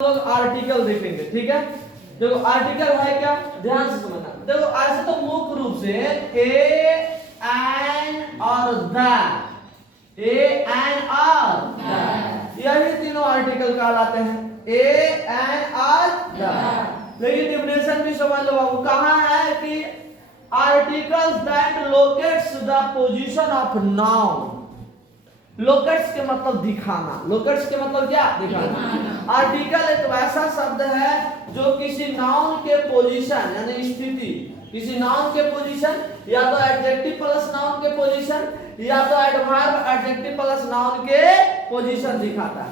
लोग आर्टिकल देखेंगे, ठीक है। देखो आर्टिकल है क्या, ध्यान से समझना। देखो ऐसे तो मुख्य रूप से ए एन और द, ए एन और द, यही तीनों आर्टिकल कहलाते हैं, ए एन और द। लेकिन डिफिनेशन भी समझ लो बाबू, कहाँ है कि articles that locates the position of noun. Locates के मतलब दिखाना, लोकेट्स के मतलब क्या, दिखाना। आर्टिकल एक ऐसा शब्द है जो किसी नाउन के पोजीशन यानी स्थिति, किसी नाउन के पोजीशन या तो एडजेक्टिव प्लस नाउन के पोजीशन या तो एडवर्ब एडजेक्टिव प्लस नाउन के पोजीशन दिखाता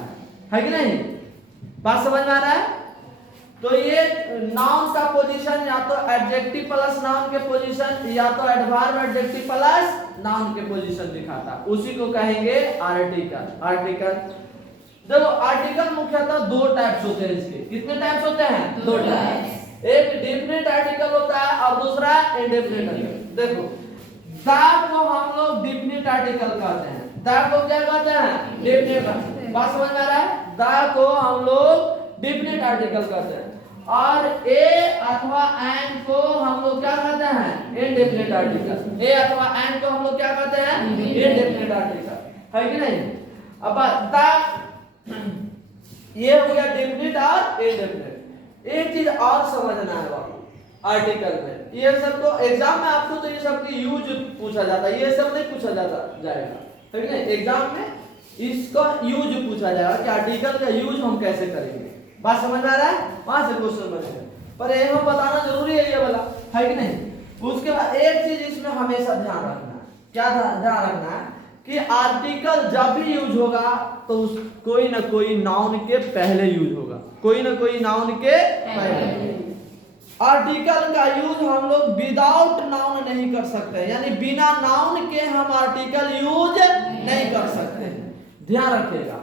है कि नहीं। बात समझ में आ रहा है। तो ये नाउन का पोजीशन या तो एडजेक्टिव प्लस नाउन के पोजीशन या तो एडवर्ब एडजेक्टिव प्लस नाउन के पोजीशन दिखाता, उसी को कहेंगे आर्टिकल। आर्टिकल देखो आर्टिकल मुख्यतः दो टाइप्स होते हैं इसके। कितने टाइप्स होते हैं? दो टाइप्स। एक डेफिनेट आर्टिकल होता है और दूसरा इंडेफिनेट आर्टिकल। देखो दैट को हम लोग डेफिनेट आर्टिकल कहते हैं, दैट को क्या कहते हैं? डेफिनेट। बात समझ में आ रहा है। दैट को हम लोग डेफिनेट आर्टिकल कहते हैं और ए अथवा एन को हम लोग क्या कहते हैं? Indefinite article. ए अथवा एन को हम लोग क्या कहते हैं? इंडेफिनेट आर्टिकल, है कि नहीं। अब ये हो गया डेफिनेट और इंडेफिनेट। एक चीज और समझना है बाबू आर्टिकल में, ये सब तो एग्जाम में आपको तो ये सब की यूज पूछा जाता है, ये सब नहीं पूछा जाता जाएगा, है कि नहीं। एग्जाम में इसका यूज पूछा जाएगा कि आर्टिकल का यूज हम कैसे करेंगे। बात समझ में आ रहा है। वहां से क्वेश्चन बनेगा, पर ये हम बताना जरूरी है ये वाला, है कि नहीं। उसके बाद एक चीज इसमें हमेशा ध्यान रखना है, क्या ध्यान रखना है कि आर्टिकल जब भी यूज होगा तो कोई ना कोई नाउन के पहले यूज होगा, कोई ना कोई नाउन के पहले। आर्टिकल का यूज हम लोग विदाउट नाउन नहीं कर सकते, यानी बिना नाउन के हम आर्टिकल यूज नहीं कर सकते। ध्यान रखिएगा,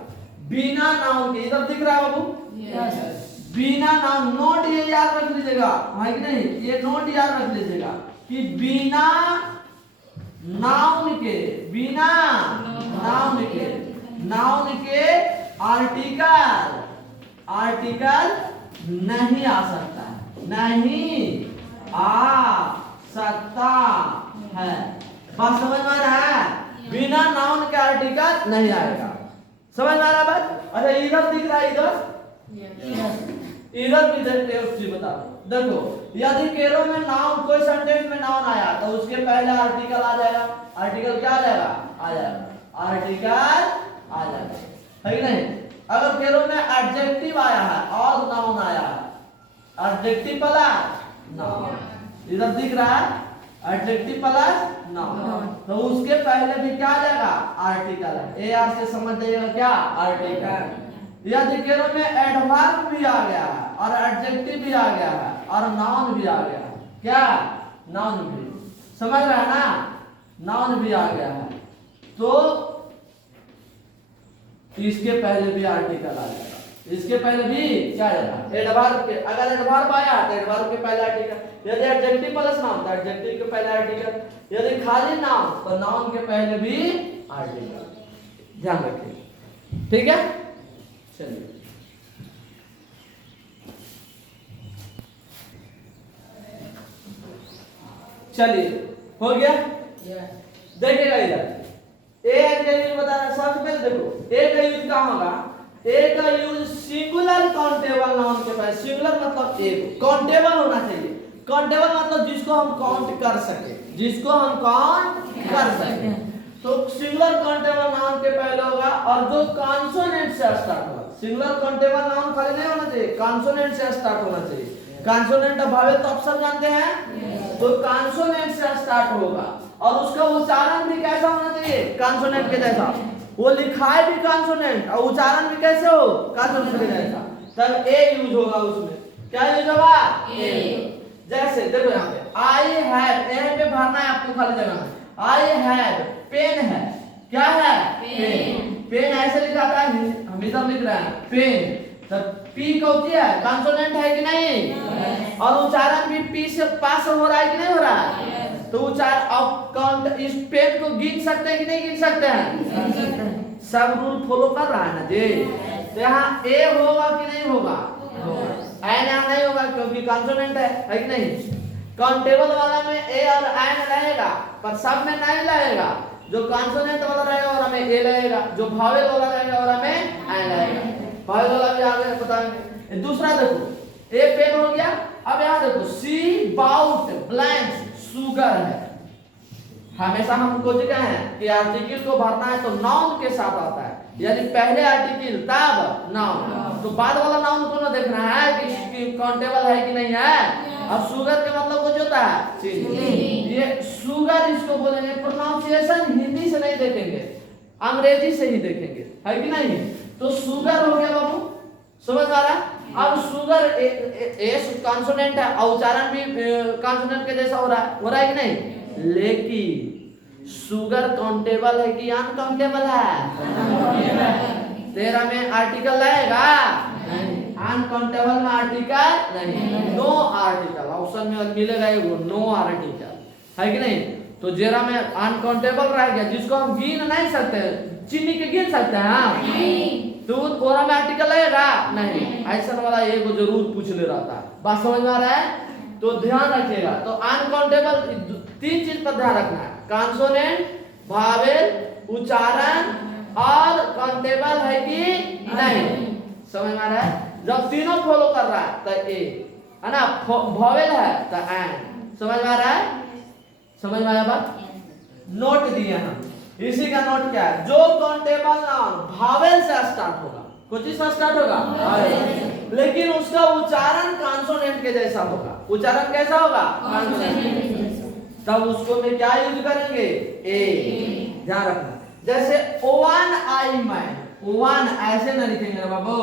बिना नाउन के। इधर दिख रहा है बाबू, बिना नाउन। नोट ये याद रख लीजिएगा, है कि नहीं। ये नोट याद रख लीजिएगा कि बिना नाउन के, बिना नाउन के आर्टिकल नहीं आ सकता है, नहीं आ सकता है। बात समझ में आ रहा है। बिना नाउन के आर्टिकल नहीं आएगा, समझ में आ रहा है बात। अच्छा इधर दिख रहा है, इधर भी देखते हो चीज बता दो। देखो यदि केरो में नाउन, कोई सेंटेंस में नाउन आया तो उसके पहले आर्टिकल आ जाएगा। आर्टिकल क्या आ जाएगा? आ जाएगा, आर्टिकल आ जाएगा, है कि नहीं। अगर केरो में एडजेक्टिव आया है और नाउन आया है, एडजेक्टिव प्लस नाउन, इधर दिख रहा है एडजेक्टिव प्लस नाउन, तो उसके पहले भी क्या आ जाएगा? आर्टिकल है। ए आर से समझ जाइएगा क्या? आर्टिकल। यदि केरो में एडवर्ब भी आ गया है और एडजेक्टिव भी आ गया है और नाउन भी आ गया है, क्या? नाउन भी, समझ रहा है ना। नाउन भी आ गया है तो इसके पहले भी आर्टिकल आ जाएगा, इसके पहले भी क्या आएगा? एडवर्ब के। अगर एडवर्ब आया तो एडवर्ब के पहले आर्टिकल, यदि एडजेक्टिव प्लस नाउन तो एडजेक्टिव के पहले आर्टिकल, यदि खाली नाउन तो नाउन के पहले भी आर्टिकल। ध्यान रखिए, ठीक है। चलिए हो गया। देखिएगा इधर ए का यूज बता रहा। सबसे पहले देखो ए का यूज कहाँ होगा? ए का यूज सिंगुलर काउंटेबल नाउन के पास। सिंगुलर मतलब एक, काउंटेबल होना चाहिए। काउंटेबल मतलब जिसको हम काउंट कर सके, जिसको हम काउंट कर सके। तो सिंगुलर काउंटेबल नाउन के पहले होगा और जो कॉन्सोनेंट से स्टार्ट होगा। सिंगुलर काउंटेबल नाउन खाली नहीं होना चाहिए, कॉन्सोनेंट से स्टार्ट होना चाहिए। कॉन्सोनेंट अब भावे तो आप सब जानते हैं, तो कॉन्सोनेंट से स्टार्ट होगा और उसका उच्चारण भी कैसा होना चाहिए? कॉन्सोनेंट के जैसा। वो लिखाई भी कॉन्सोनेंट और उच्चारण भी कैसे हो? कॉन्सोनेंट के जैसा। तब ए यूज होगा उसमें। क्या यूज होगा? ए। जैसे देखो यहाँ पे आई हैव, यहाँ पे भरना है आपको खाली जगह में। आई हैव, पेन है, क्या है? पेन। पेन ऐसे लिखा था, हम इधर लिख रहे हैं पेन, तब पी कौन है? कॉन्सोनेंट है कि नहीं? और उच्चारण भी पी से पास हो रहा है कि नहीं हो रहा है? तो उच्चारण अब काउंट, इस पेन को गिन सकते हैं कि नहीं गिन सकते हैं? सब रूल फॉलो कर रहा है ना जी। तो यहाँ ए होगा कि नहीं होगा? कॉन्सोनेंट है कि नहीं। काउंटेबल वाला में ए और एन रहेगा, पर सब में नहीं लगेगा। जो कॉन्सोनेंट वाला रहेगा और हमें ए लगेगा, जो भावेल वाला रहेगा और हमें एन लगेगा। भावेल वाला भी आगे बताएंगे। दूसरा देखो, ए पेन हो गया। अब यहाँ देखो, सी बाउट ब्लैंक शुगर है। हमेशा हमको जगह है कि आर्टिकल को भरना है तो नाउन के साथ आता है, यानी पहले आर्टिकल तब नाउन। तो बाद वाला नाउन को ना देखना है कि काउंटेबल है कि नहीं है। अब शुगर के मतलब कुछ होता है चीनी। ये शुगर इसको बोलेंगे। प्रोनाउंसिएशन हिंदी से नहीं देखेंगे, अंग्रेजी से ही देखेंगे, है कि नहीं। तो शुगर हो गया बाबू, समझ आ रहा है। अब शुगर एस कॉन्सोनेंट है, उच्चारण भी कॉन्सोनेंट के जैसा हो रहा है कि नहीं। लेकिन शुगर काउंटेबल है कि अनकाउंटेबल है। तेरा में आर्टिकल लगेगा नहीं, अनकाउंटेबल में आर्टिकल नहीं। नो आर्टिकल ऑप्शन में मिलेगा एगो नो आर्टिकल, है कि नहीं। तो जेरा में अनकाउंटेबल रह गया, जिसको हम गिन नहीं सकते। चीनी के गिन सकते हैं दूध, ओरा में आर्टिकल लगेगा नहीं। ऐसा वाला एगो जरूर पूछ ले रहा था। बात समझ में आ रहा है, तो ध्यान रखिएगा। तो अनकाउंटेबल 3 चीज पर ध्यान रखना है, कॉन्सोनेंट, भावेल, उच्चारण और काउंटेबल है कि नहीं। समझ में आ रहा है। जब तीनों फॉलो कर रहा है तो ए है ना, भावेल है तो एन। समझ में आ रहा है, समझ में आया बात। नोट दिए हम, इसी का नोट क्या है, जो काउंटेबल नाउन भावेल से स्टार्ट होगा, कुछ से स्टार्ट होगा, लेकिन उसका उच्चारण कॉन्सोनेंट के जैसा होगा। उच्चारण कैसा होगा, कॉन्सोनेंट। तब उसको में क्या यूज करेंगे, ए। ध्यान रखना। जैसे ओवन आई मैन, ओवन ऐसे ना लिखेंगे बाबू।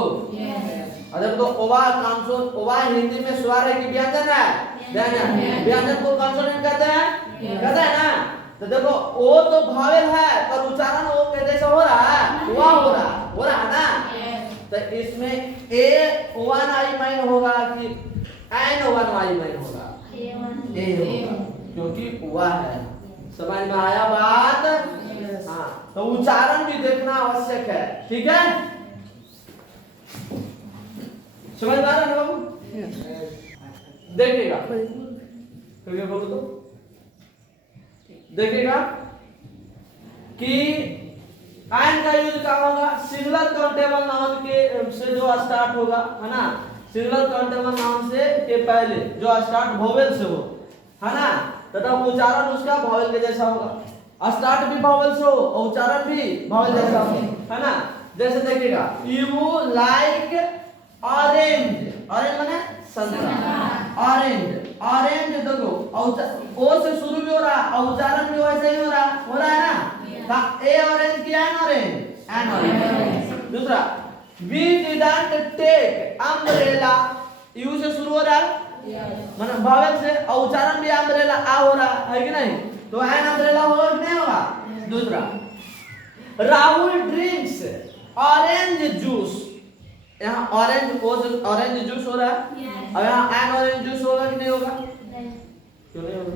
अगर तो ओवा कॉन्सोन, ओवा हिंदी में स्वर है कि व्यंजन है, व्यंजन। व्यंजन को कॉन्सोनेंट कहते हैं ना। तो देखो ओ तो भावेल है, पर उच्चारण ओ के जैसा हो रहा है, हुआ हो रहा है ना। तो इसमें ए वन आई माइन होगा कि एन वन आई माइन होगा, ए होगा, क्योंकि हुआ है। समझ में आया बात। हाँ, तो उच्चारण भी देखना आवश्यक है, ठीक है। समझ में आ रहा है ना बाबू। देखिएगा, बोलो तो देखिएगा कि एन का यूज क्या होगा, सिंगुलर काउंटेबल नाउन के से जो स्टार्ट होगा, है ना। सिंगुलर काउंटेबल नाउन से के पहले जो स्टार्ट वोवेल से हो, है ना, तथा उच्चारण उसका वोवेल के जैसा होगा। स्टार्ट भी वोवेल से हो और उच्चारण भी वोवेल जैसा हो, है ना। जैसे देखिएगा, यू लाइक ऑरेंज, ऑरेंज माने संतरा। ऑरेंज, ऑरेंज देखो ओ से शुरू भी हो रहा और उच्चारण भी वैसे ही हो रहा है ना। ए ऑरेंज की एन ऑरेंज, एन ऑरेंज। दूसरा, we didn't take umbrella, U से शुरू हो रहा माने भावेल से और उच्चारण भी अम्ब्रेला आ हो रहा है कि नहीं। तो एन अम्ब्रेला होगा कि नहीं होगा। दूसरा, राहुल ड्रिंक्स ऑरेंज जूस, यहाँ ऑरेंज जूस हो रहा है। अब यहाँ एन ऑरेंज जूस होगा कि नहीं होगा, क्यों नहीं होगा।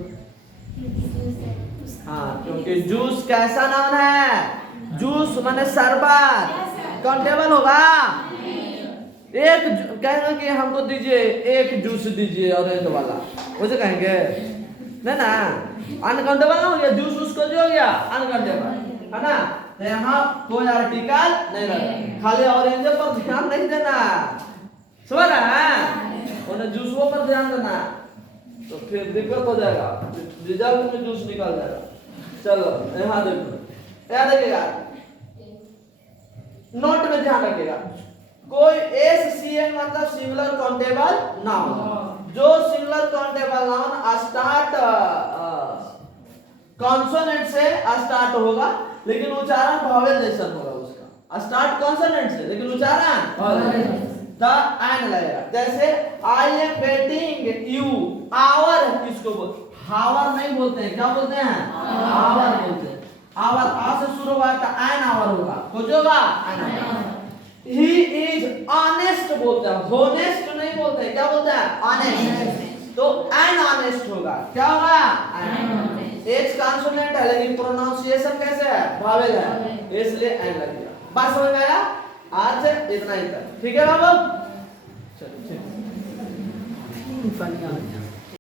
हाँ, क्योंकि जूस कैसा नाम है, जूस माने शरबत, काउंटेबल होगा। एक कहेंगे कि हमको दीजिए एक जूस दीजिए ऑरेंज वाला, वैसे कहेंगे नहीं ना, अनकाउंटेबल ना हो गया। जूस उसको जो हो गया अनकाउंटेबल, है ना। तो यहाँ कोई आर्टिकल नहीं लगा, खाली ऑरेंज पर ध्यान नहीं देना, समझ रहा है। उन्हें जूसों पर ध्यान देना, तो फिर दिक्कत हो जाएगा, रिजल्ट में जूस निकल जाएगा। चलो यहाँ देखो, यहाँ देखिएगा, नोट में ध्यान रखिएगा। कोई SCN मतलब सिंगुलर काउंटेबल नाउन, जो singular countable noun start consonant से स्टार्ट होगा, लेकिन उच्चारण वोवेल जैसा होगा। उसका स्टार्ट कॉन्सोनेंट से, लेकिन उच्चारण वोवेल द एन लगेगा। जैसे I am waiting you, hour किसको बोलते, हावर नहीं बोलते हैं, क्या बोलते हैं, आवर बोलते हैं। आवर आ से शुरू हुआ तो एन आवर होगा, कुछ होगा an hour. He is honest बोलते हैं, होनेस्ट नहीं बोलते हैं, क्या बोलते हैं, ऑनेस्ट। तो एन ऑनेस्ट होगा, क्या होगा, एन। एच कॉन्सोनेंट है लेकिन प्रोनाउंसिएशन कैसे है, वोवेल है, इसलिए एन लग गया। बात समझ में आया। आज इतना ही था, ठीक है बाबू। चलो ठीक। पानी आ गया।